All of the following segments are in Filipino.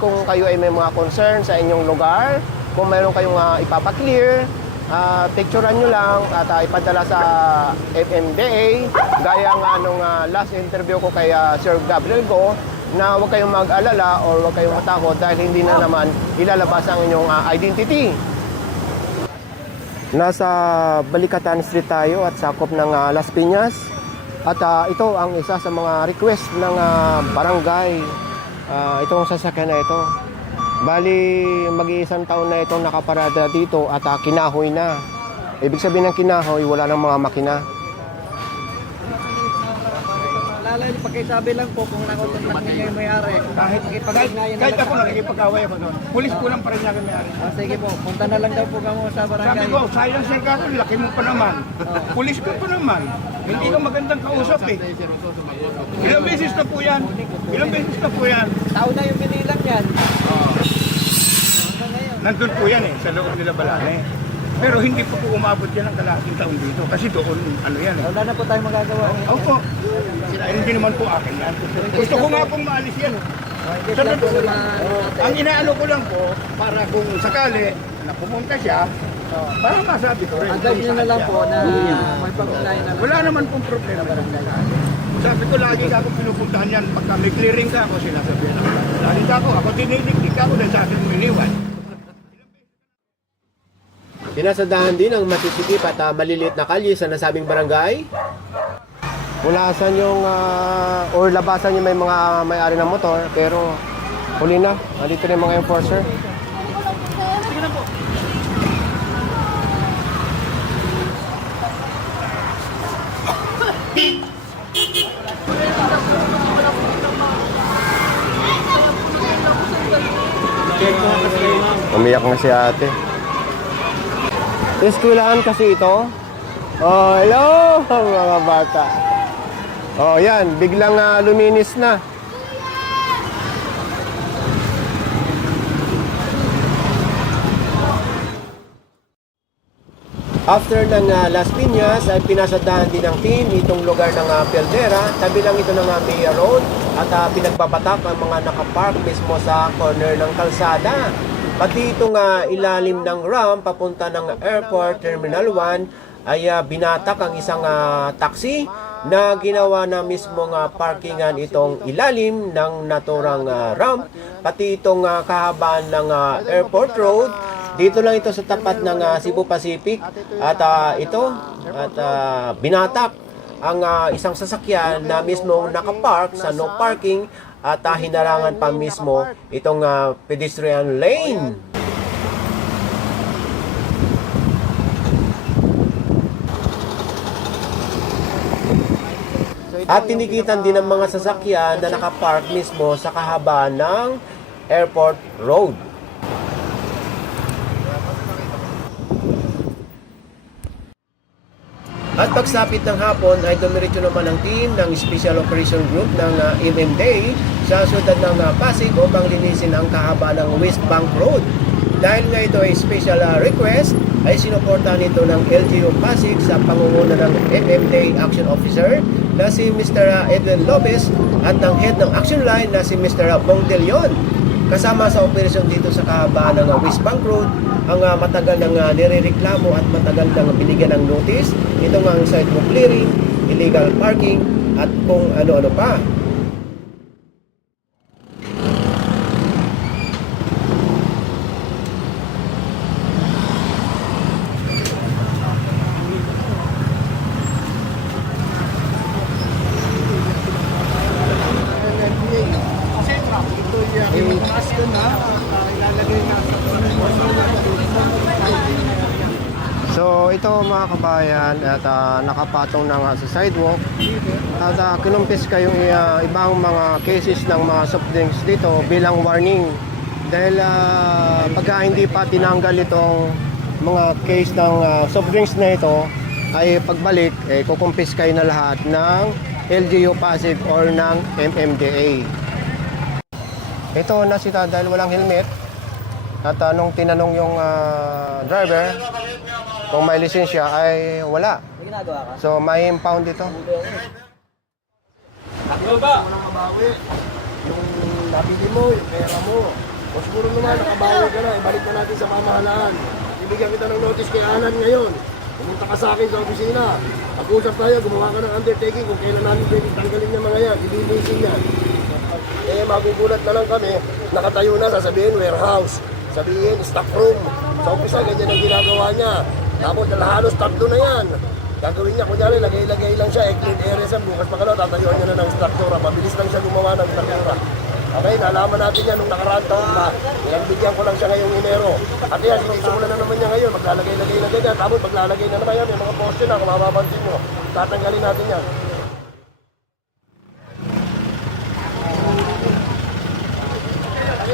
kung kayo ay may mga concern sa inyong lugar, kung mayroon kayong ipapaklear, picturean nyo lang at ipadala sa FMDA. Gaya nga nung last interview ko kay Sir Gabriel Go, na huwag kayong mag-alala or huwag kayong matakot dahil hindi na naman ilalabas ang inyong identity. Nasa Balikatan Street tayo at sakop ng Las Piñas. At ito ang isa sa mga request ng barangay. Itong sasakyan na ito. Bali, mag-iisang taon na itong nakaparada dito at kinahoy na. Ibig sabihin ng kinahoy, wala ng mga makina. Lalay, pagkisabi lang po kung nakutuntan niya yung may-ari. Kahit ipag-ignayan na kahit ako nakikipag-away ako doon. Pulis ko lang pa rin niya kay may-ari. Sige po, punta na lang daw po kamo sa barangay. Sabi ko, sayang sir ka, laki mo pa naman. Pulis ko pa naman. Hindi ka magandang kausap eh. Ilang beses na po yan. Ilang beses na po yan. Tao na yung binilang yan. Nandun po yan eh, sa loob nila Balane. Pero hindi po po umabot yan ng kalahating taon dito. Kasi doon, ano yan eh. Wala na po tayong magagawa. Opo. Hindi naman po akin yan. Gusto ko nga pong maalis yan. Sabi ko, ang inaano ko lang po, para kung sakali na pumunta siya, para masabi ko rin. Agad nyo na lang po na may pag-ugnayan na lang. Wala naman pong problema. Sabi ko, lagi ka akong pinupuntahan yan. Pagka may clearing ka ako, sinasabihin ako. Lagi ka ako dinilig ka ako dahil sa akin uminiwan. Pinasadahan din ang matisikip at maliliit na kalye sa nasabing barangay. Punasan yung or labasan yung may mga may-ari ng motor, pero huli na. Nandito na yung mga enforcer. Umiyak na si ate. Eskwelahan kasi ito. Oh, hello mga bata. Oh, yan, biglang luminis na. After ng Las Piñas ay pinasadahan din ng team itong lugar ng Peldera. Tabi lang ito ng Mayor Road at pinagpapatak ang mga nakapark mismo sa corner ng kalsada. Pati itong ilalim ng ramp papunta ng Airport Terminal 1 ay binatak ang isang taxi na ginawa na mismong parkingan itong ilalim ng naturang ramp. Pati itong kahabaan ng Airport Road. Dito lang ito sa tapat ng Cebu Pacific at binatak ang isang sasakyan na mismong nakapark sa no parking at hinarangan pa mismo itong pedestrian lane. At tinikitan din ng mga sasakyan na nakapark mismo sa kahabaan ng Airport Road. At pagsapit ng hapon ay dumiretso naman ang team ng Special Operation Group ng MMDA sa siyudad ng Pasig upang linisin ang kahaba ng West Bank Road. Dahil nga ito ay special request, ay sinuportahan nito ng LGU Pasig sa pangunguna ng MMDA Action Officer na si Mr. Edwin Lopez at ng Head ng Action Line na si Mr. Bong De Leon. Kasama sa operasyon dito sa kahabaan ng West Bank Road ang matagal nang nirereklamo at matagal nang binigyan ng notice. Ito nga ang sidewalk clearing, illegal parking at kung ano-ano pa. So ito mga kabayan at nakapatong na nga sa sidewalk at kinumpis kayong ibang mga cases ng mga soft drinks dito bilang warning dahil pagka hindi pa tinanggal itong mga case ng soft drinks na ito ay pagbalik kukumpis kayo na lahat ng LGU Pasig or ng MMDA. Ito nasita dahil walang helmet at nung tinanong yung driver kung may lisensya ay wala. So may impound ito. Ano ba? Yung nabili mo, yung pera mo. O siguro naman, nakabawi ka na, ibalik na natin sa pamahalaan. Ibigyan kita ng notice kay Alan ngayon. Pumunta ka sa akin sa opisina. Pag-usap tayo, gumawa ka ng undertaking kung kailan namin pwedeng tanggalin yung mga yan. Ililisin yan. Eh, magugulat na lang kami, nakatayo na, sasabihin warehouse, sabihin stock room. Sa umpisa, ganyan ang ginagawa niya. Tapos halos tatlo na yan. Gagawin niya, kunyari, lagay-lagay lang siya, clean areas yan, bukas pa ka tatayuan niya na ng struktura. Mabilis lang siya gumawa ng struktura. Okay, nalaman natin yan nung nakaraan taon pa. Bigyan ko lang siya ngayong Enero. At yan, sinisimulan na naman niya ngayon, maglalagay-lagay na ganyan. Tapos maglalagay na naman yan, may mga poste na, kung mapapansin mo. Tatanggalin natin yan.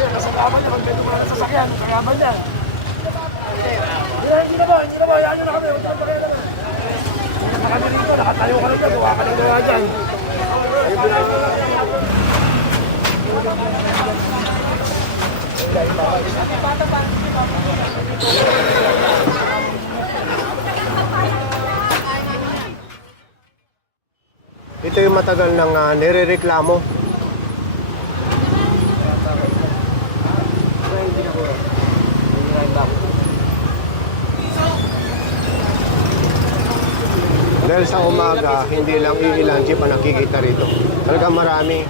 Kasalaman niya, pag may dumaan sa sasakyan, kasalaman niya. Hindi na ba, hayaan niyo na kami, huwag kang pakailan na. Hindi na kami rito, nakatayo ka lang dyan, gawa ka lang gawa dyan. Ito yung matagal nang nirereklamo. Dahil sa umaga, hindi lang iilan jeep ang nakikita rito. Talagang marami.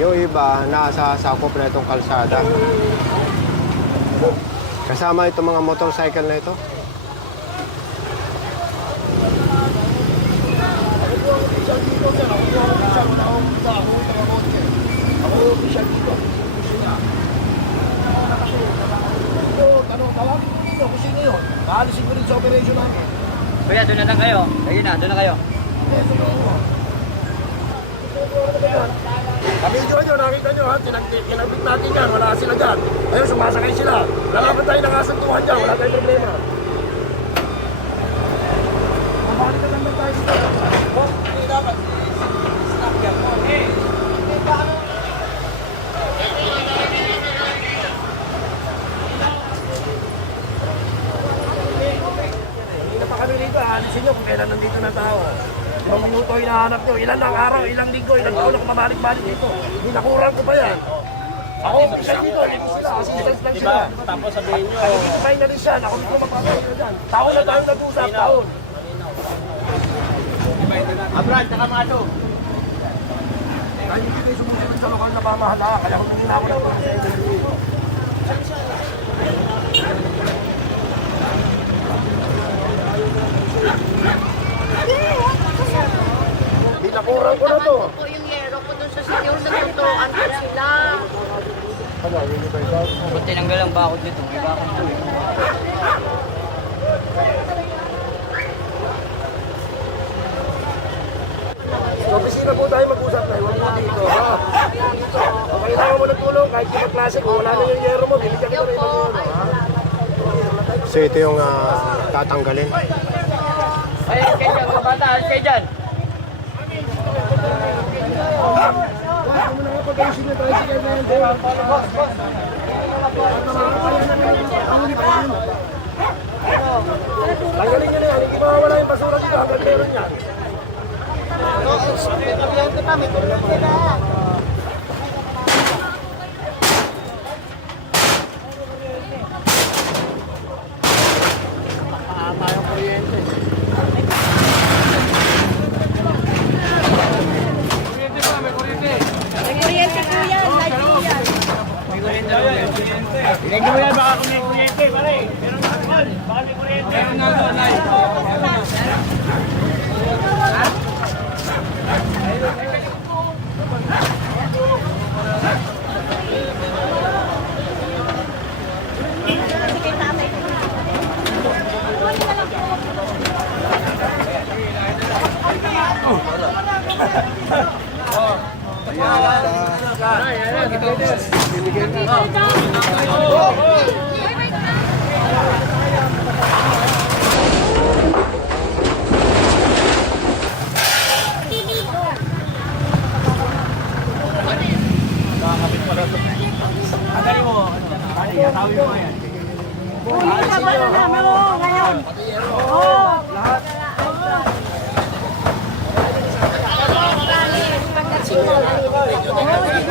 Yung iba, nasa sakop na itong kalsada. Kasama itong mga motorcycle na ito. Kaalisin ko rin sa operation namin. Kuya, doon na lang kayo. Ayun na, doon na kayo. Kamidyo nyo, nakita nyo ha, kinabit natin yan, wala sila dyan. Ayun, sumasakay sila. Lalaban tayo ng kasantuhan dyan, wala tayong problema. Mabalik ka lang tayo dito. Hindi dapat. Stop yan mo. Hindi pa kami dito, alisin nyo kung kailan nandito na tao. 5 minuto hinahanap nyo, ilan lang araw, ilang linggo, ilang taon ako mabalik-balik dito. Hindi nakurang ko pa yan. Ako, isa dito, libo sila, assistance lang sila. Tapos sabihin nyo, ay na rin siya, ako dito magpapalito dyan. Taon na tayo nag-usap, taon. Abrad, saka Mato. Ay, hindi kayo sumunod sa lokal na pamahalaan, kaya kung hindi na ako lang sa inyo. Binakurang ko na to. Po yung yero ko dun sa sityo, nagtuturoan ko sila. Ba't tinanggal ang bakod dito? May bakod to eh. Sa opisina po tayo mag-usap na, huwag mo dito, ha? Kung kailangan mo ng tulong, kahit yung klase, kung wala na yung yero mo, bibigyan ko rin ng yero, ha? So ito yung tatanggalin. Ay, kayo dyan, mga bata, alis kayo dyan. Ano na nga pag-ayusin na tayo sige na yan, Deo? Tanggalin nyo na yan, hindi mawawala yung basura dito hanggang meron yan. Kuryente po yan, light po yan. Hindi mo yan, baka kung may kuryente, pare. Meron na doon, baka may kuryente. Meron na doon,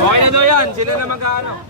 Okay na daw yan, sila na mag-ano.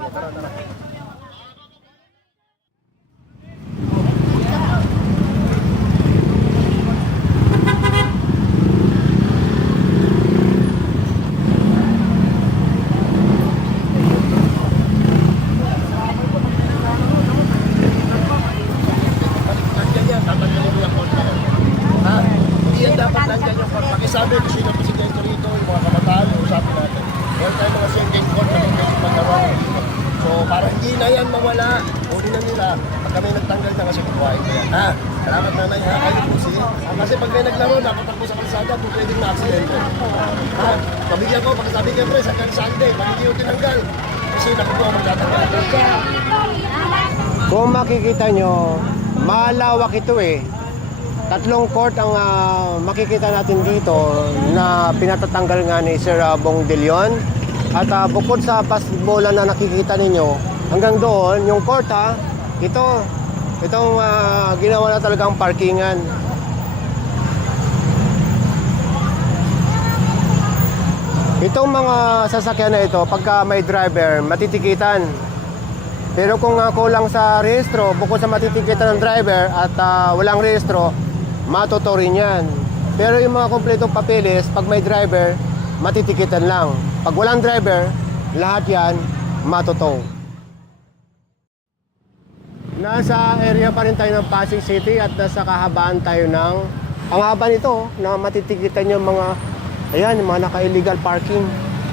para hindi na yan mawala. Huli na nila. Pag kami nagtanggal na kasi kukuhain ko yan. Ha? Salamat nanay ha. Kayo po siya. Kasi pag may naglaro, napatakbo sa kalsada, po pwedeng na-aksidente. Ha? Pabigyan ko, pagkasabi ka pre, sa Sunday, pag hindi yung tinanggal. Kasi nakukuha magtatanggal. Kung makikita nyo, malawak ito eh. 3 court ang makikita natin dito na pinatatanggal nga ni Sir Bong De Leon. At bukod sa basketballan na nakikita ninyo, hanggang doon, yung court itong ginawa na talagang parkingan. Itong mga sasakyan na ito, pagka may driver, matitikitan. Pero kung kulang sa rehistro, bukod sa matitikitan ng driver at walang rehistro, matuto rin yan. Pero yung mga kompletong papeles, pag may driver, matitikitan lang. Pag walang driver, lahat yan matuto. Nasa area pa rin tayo ng Pasig City at nasa kahabaan tayo ng ang haba nito na matitikitan yung mga ayan, yung mga naka-illegal parking.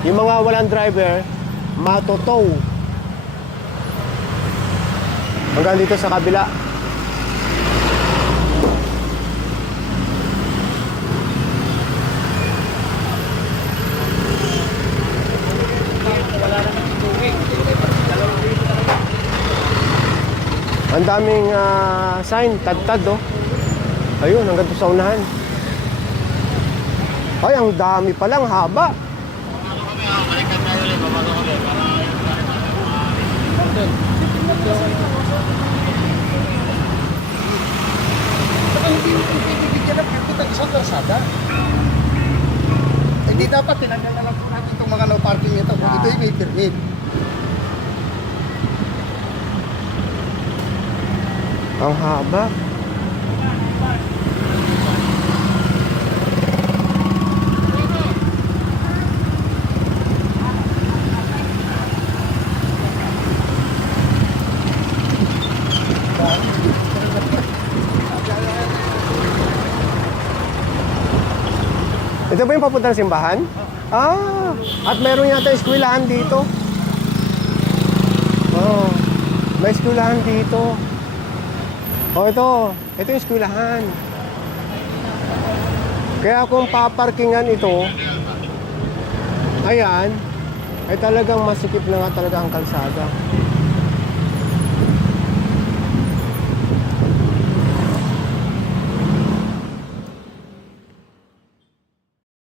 Yung mga walang driver, matuto. Hanggang dito sa kabila. Ang daming sign, tad-tad oh. Ayun, hanggang doon sa unahan. Ay, ang dami palang haba. Hindi dapat tinanggal na lang po natin itong mga no parking ito kung ito'y may permit. Ang haba. Ito ba yung papuntang simbahan? Ah, at meron yata eskwelahan dito. Oh, may eskwelahan dito. Oh, ito yung eskwelahan. Kaya kung paparkingan ito, ayan, ay talagang masikip na nga talaga ang kalsada.